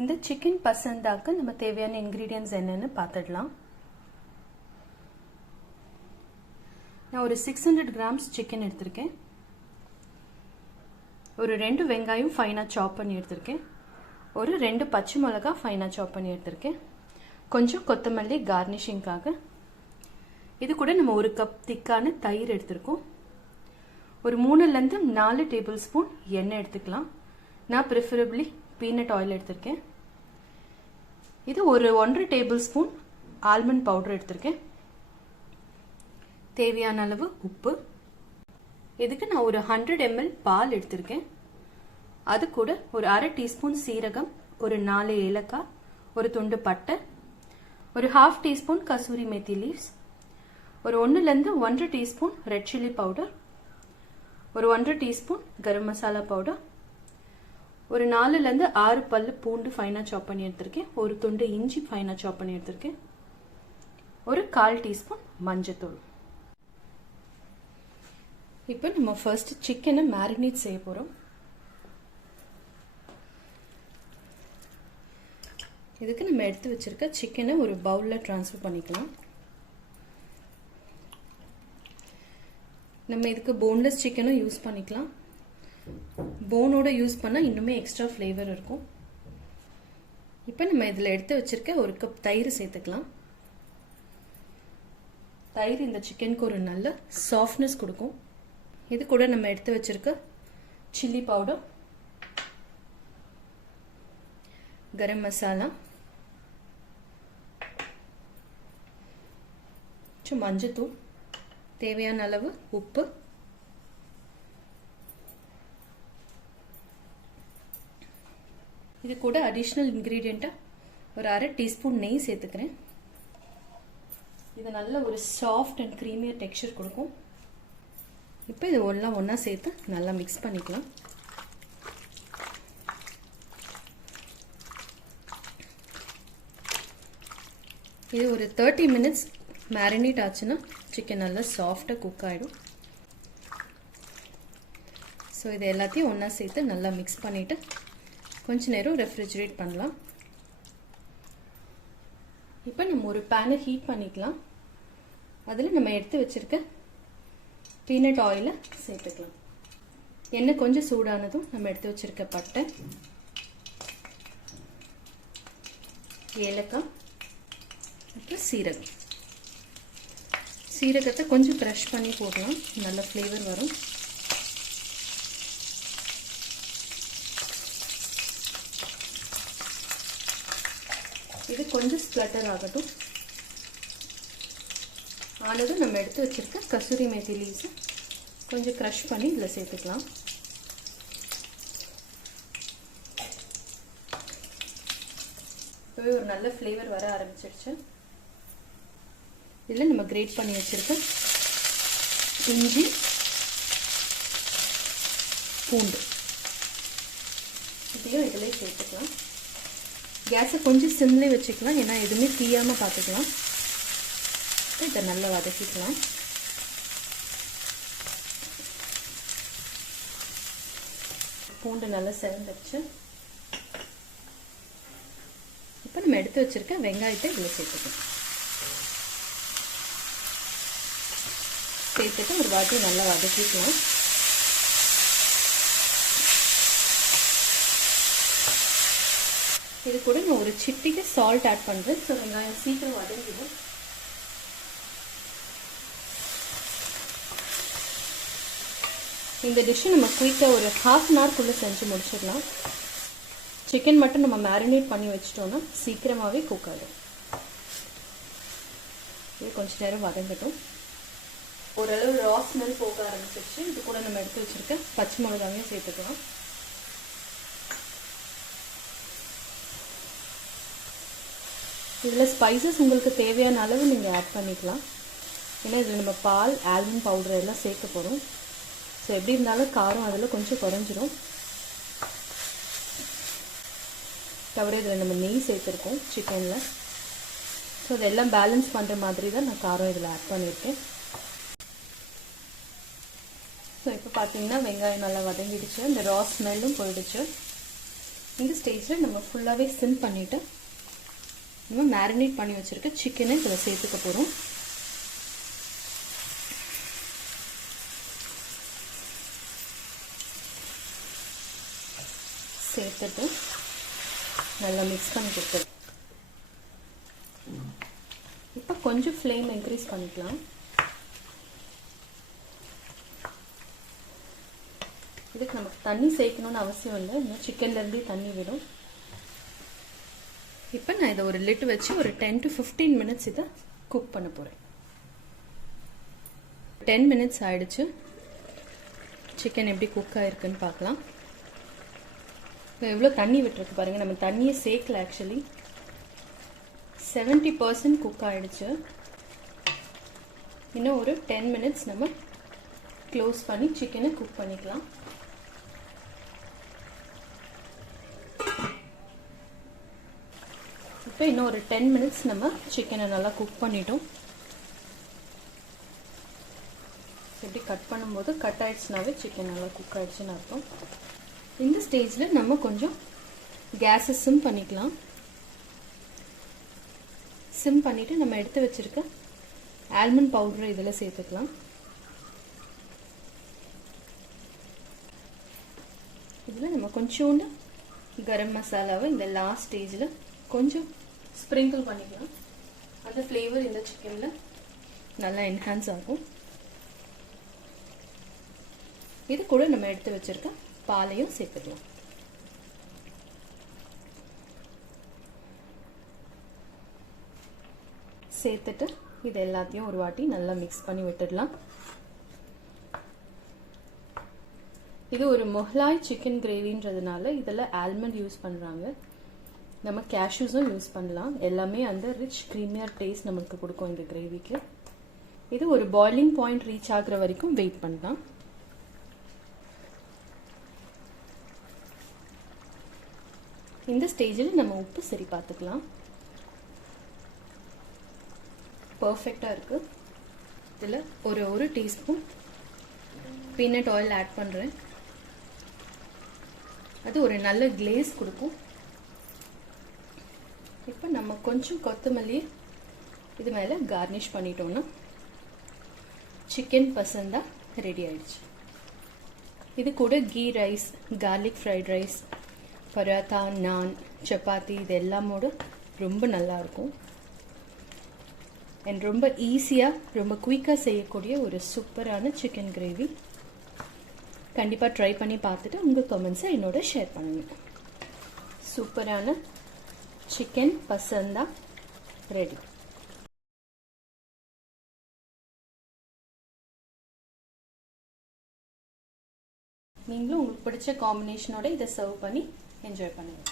இந்த சிக்கன் பசந்தாக்கு நம்ம தேவையான இன்கிரீடியன்ட்ஸ் என்னன்னு பார்த்துடலாம். நான் ஒரு 600 கிராம்ஸ் சிக்கன் எடுத்திருக்கேன். ஒரு 2 வெங்காயம் ஃபைனாக சாப் பண்ணி எடுத்திருக்கேன். ஒரு 2 பச்சை மிளகாய் ஃபைனாக சாப் பண்ணி எடுத்திருக்கேன். கொஞ்சம் கொத்தமல்லி கார்னிஷிங்காக. இது கூட நம்ம 1 கப் திக்கான தயிர் எடுத்திருக்கோம். ஒரு 3லேருந்து 4 டேபிள் ஸ்பூன் எண்ணெய் எடுத்துக்கலாம். நான் ப்ரிஃபரபிளி பீனட் ஆயில் எடுத்திருக்கேன். இது ஒரு 1.5 டேபிள் ஸ்பூன் ஆல்மண்ட் பவுடர் எடுத்திருக்கேன். தேவையான அளவு உப்பு. இதுக்கு நான் ஒரு 100 ml பால் எடுத்திருக்கேன். அது கூட ஒரு 1/2 டீஸ்பூன் சீரகம், ஒரு 4 ஏலக்காய், ஒரு துண்டு பட்டை, ஒரு 1/2 டீஸ்பூன் கசூரி மெத்தி லீவ்ஸ், ஒரு 1லேருந்து 1.5 டீஸ்பூன் ரெட் சில்லி பவுடர், ஒரு 1.5 டீஸ்பூன் கரம் மசாலா பவுடர், ஒரு 4லேருந்து 6 பல்லு பூண்டு ஃபைனாக சாப் பண்ணி எடுத்திருக்கேன். ஒரு துண்டு இஞ்சி ஃபைனாக சாப் பண்ணி எடுத்திருக்கேன். ஒரு 1/4 டீஸ்பூன் மஞ்சத்தூள். இப்போ நம்ம ஃபர்ஸ்ட் சிக்கனை மேரினேட் செய்ய போகிறோம். இதுக்கு நம்ம எடுத்து வச்சிருக்க சிக்கனை ஒரு பவுலில் ட்ரான்ஸ்ஃபர் பண்ணிக்கலாம். நம்ம இதுக்கு போன்லெஸ் சிக்கனும் யூஸ் பண்ணிக்கலாம். போனோட யூஸ் பண்ணால் இன்னுமே எக்ஸ்ட்ரா ஃப்ளேவர் இருக்கும். இப்போ நம்ம இதில் எடுத்து வச்சிருக்க 1 கப் தயிர் சேர்த்துக்கலாம். தயிர் இந்த சிக்கனுக்கு ஒரு நல்ல சாஃப்ட்னஸ் கொடுக்கும். இது கூட நம்ம எடுத்து வச்சிருக்க சில்லி பவுடர், கரம் மசாலா, மஞ்சத்தூள், தேவையான அளவு உப்பு, இது கூட அடிஷ்னல் இன்கிரீடியண்ட்டாக ஒரு 1/2 டீஸ்பூன் நெய் சேர்த்துக்கிறேன். இது நல்ல ஒரு சாஃப்ட் அண்ட் க்ரீமியர் டெக்ஸ்சர் கொடுக்கும். இப்போ இது ஒன்றா சேர்த்து நல்லா மிக்ஸ் பண்ணிக்கலாம். இது ஒரு 30 மினிட்ஸ் மேரினேட் ஆச்சுன்னா சிக்கன் நல்லா சாஃப்டாக குக் ஆகிடும். ஸோ இது எல்லாத்தையும் ஒன்றா சேர்த்து நல்லா மிக்ஸ் பண்ணிவிட்டு கொஞ்ச நேரம் ரெஃப்ரிஜரேட் பண்ணலாம். இப்போ நம்ம ஒரு பேனை ஹீட் பண்ணிக்கலாம். அதில் நம்ம எடுத்து வச்சிருக்க பீனட் ஆயிலை சேர்த்துக்கலாம். எண்ணெய் கொஞ்சம் சூடானதும் நம்ம எடுத்து வச்சிருக்க பட்டை, ஏலக்காய், அப்புறம் சீரகம். சீரகத்தை கொஞ்சம் க்ரஷ் பண்ணி போடலாம், நல்ல ஃப்ளேவர் வரும். இது கொஞ்சம் ஸ்ப்ளட்டர் ஆகட்டும். ஆனதும் நம்ம எடுத்து வச்சிருக்க கசூரி மெத்தி லீவ்ஸ் கொஞ்சம் க்ரஷ் பண்ணி இதில் சேர்த்துக்கலாம். இப்போவே ஒரு நல்ல ஃப்ளேவர் வர ஆரம்பிச்சிருச்சு. இதில் நம்ம கிரேட் பண்ணி வச்சிருக்க இஞ்சி, பூண்டு இதையும் இதில் சேர்த்துக்கலாம். கேஸை கொஞ்சம் சிம்லே வச்சுக்கலாம், ஏன்னா எதுவுமே தீயாமல் பார்த்துக்கலாம். இதை நல்லா வதக்கிக்கலாம். பூண்டு நல்லா செவந்துடுச்சு. இப்போ நம்ம எடுத்து வச்சிருக்க வெங்காயத்தை இதில் சேர்த்துக்கலாம். சேர்த்துட்டு ஒரு வாட்டி நல்லா வதக்கிக்கலாம். இது கூட நான் ஒரு சிட்டிக்கு சால்ட் ஆட் பண்ணுறேன். ஸோ வெங்காயம் சீக்கிரம் வதங்கிடும். இந்த டிஷ்ஷை நம்ம குயிக்காக ஒரு 1/2 an hour செஞ்சு முடிச்சிடலாம். சிக்கன் மட்டும் நம்ம மேரினேட் பண்ணி வச்சிட்டோம்னா சீக்கிரமாகவே குக் ஆகிடும். இது கொஞ்சம் நேரம் வதங்கட்டும். ஓரளவு ரா ஸ்மெல் போக ஆரம்பிச்சிருச்சு. இது கூட நம்ம எடுத்து வச்சிருக்க பச்சை மிளகாயும் சேர்த்துக்கலாம். இதில் ஸ்பைசஸ் உங்களுக்கு தேவையான அளவு நீங்கள் ஆட் பண்ணிக்கலாம். ஏன்னா இதில் நம்ம பால், ஆல்மண்ட் பவுடர் எல்லாம் சேர்க்க போகிறோம். ஸோ எப்படி இருந்தாலும் காரம் அதில் கொஞ்சம் குறைஞ்சிரும். தவிர இதில் நம்ம நெய் சேர்த்துருக்கோம் சிக்கனில். ஸோ இதெல்லாம் பேலன்ஸ் பண்ணுற மாதிரி தான் நான் காரம் இதில் ஆட் பண்ணியிருக்கேன். ஸோ இப்போ பார்த்தீங்கன்னா வெங்காயம் நல்லா வதங்கிடுச்சு, இந்த ரா ஸ்மெல்லும் போயிடுச்சு. இந்த ஸ்டேஜில் நம்ம ஃபுல்லாகவே சிம் பண்ணிவிட்டு நம்ம மேரினேட் பண்ணி வச்சுருக்க சிக்கனை இதில் சேர்த்துக்க போகிறோம். சேர்த்துட்டு நல்லா மிக்ஸ் பண்ணி கொடுத்துரு. இப்போ கொஞ்சம் ஃப்ளேம் இன்க்ரீஸ் பண்ணிக்கலாம். இதுக்கு நமக்கு தண்ணி சேர்க்கணும்னு அவசியம் இல்லை, இன்னும் சிக்கன்லேருந்தே தண்ணி விடும். இப்போ நான் இதை ஒரு லிட் வச்சு ஒரு 10 to 15 மினிட்ஸ் இதை குக் பண்ண போகிறேன். 10 மினிட்ஸ் ஆயிடுச்சு. சிக்கன் எப்படி குக் ஆகிருக்குன்னு பார்க்கலாம். இப்போ எவ்வளோ தண்ணி விட்டுருக்கு பாருங்கள். நம்ம தண்ணியை சேர்க்கல, ஆக்சுவலி 70% குக் ஆகிடுச்சு. இன்னும் ஒரு 10 மினிட்ஸ் நம்ம க்ளோஸ் பண்ணி சிக்கனை குக் பண்ணிக்கலாம். இப்போ இன்னும் ஒரு 10 மினிட்ஸ் நம்ம சிக்கனை நல்லா குக் பண்ணிட்டோம். எப்படி கட் பண்ணும்போது கட் ஆயிடுச்சுனாவே சிக்கன் நல்லா குக் ஆயிடுச்சுன்னு அர்த்தம். இந்த ஸ்டேஜில் நம்ம கொஞ்சம் கேஸை சிம் பண்ணிக்கலாம். சிம் பண்ணிவிட்டு நம்ம எடுத்து வச்சுருக்க ஆல்மண்ட் பவுடரை இதில் சேர்த்துக்கலாம். இதில் நம்ம கொஞ்சோண்டு கரம் மசாலாவை இந்த லாஸ்ட் ஸ்டேஜில் கொஞ்சம் ஸ்ப்ரிங்கிள் பண்ணிக்கலாம். அந்த ஃப்ளேவர் இந்த சிக்கனில் நல்லா என்ஹான்ஸ் ஆகும். இது கூட நம்ம எடுத்து வச்சிருக்க பாலையும் சேர்த்துக்கலாம். சேர்த்துட்டு இது எல்லாத்தையும் ஒரு வாட்டி நல்லா மிக்ஸ் பண்ணி விட்டுடலாம். இது ஒரு முஹ்லாய் சிக்கன் கிரேவின்றதுனால இதில் ஆல்மண்ட் யூஸ் பண்ணுறாங்க. நம்ம கேஷ்யூஸும் யூஸ் பண்ணலாம். எல்லாமே அந்த ரிச் க்ரீமியர் டேஸ்ட் நமக்கு கொடுக்கும் இந்த கிரேவிக்கு. இது ஒரு பாயிலிங் பாயிண்ட் ரீச் ஆகிற வரைக்கும் வெயிட் பண்ணலாம். இந்த ஸ்டேஜில் நம்ம உப்பு சரி பார்த்துக்கலாம். பர்ஃபெக்டாக இருக்குது. இதில் ஒரு டீஸ்பூன் பீனட் ஆயில் ஆட் பண்ணுறேன். அது ஒரு நல்ல கிளேஸ் கொடுக்கும். இப்போ நம்ம கொஞ்சம் கொத்தமல்லி இது மேலே கார்னிஷ் பண்ணிட்டோம்னா சிக்கன் பசந்தா ரெடி ஆயிடுச்சு. இது கூட ghee rice, garlic fried rice, paratha, naan, chapati இது எல்லாமோட ரொம்ப நல்லாயிருக்கும். அண்ட் ரொம்ப ஈஸியாக ரொம்ப குயிக்காக செய்யக்கூடிய ஒரு சூப்பரான சிக்கன் கிரேவி. கண்டிப்பாக ட்ரை பண்ணி பார்த்துட்டு உங்கள் கமெண்ட்ஸை என்னோட ஷேர் பண்ணுங்கள். சூப்பரான சிக்கன் பசந்தா ரெடி. நீங்களும் உங்களுக்கு பிடிச்ச காம்பினேஷனோட இதை சர்வ் பண்ணி என்ஜாய் பண்ணுங்கள்.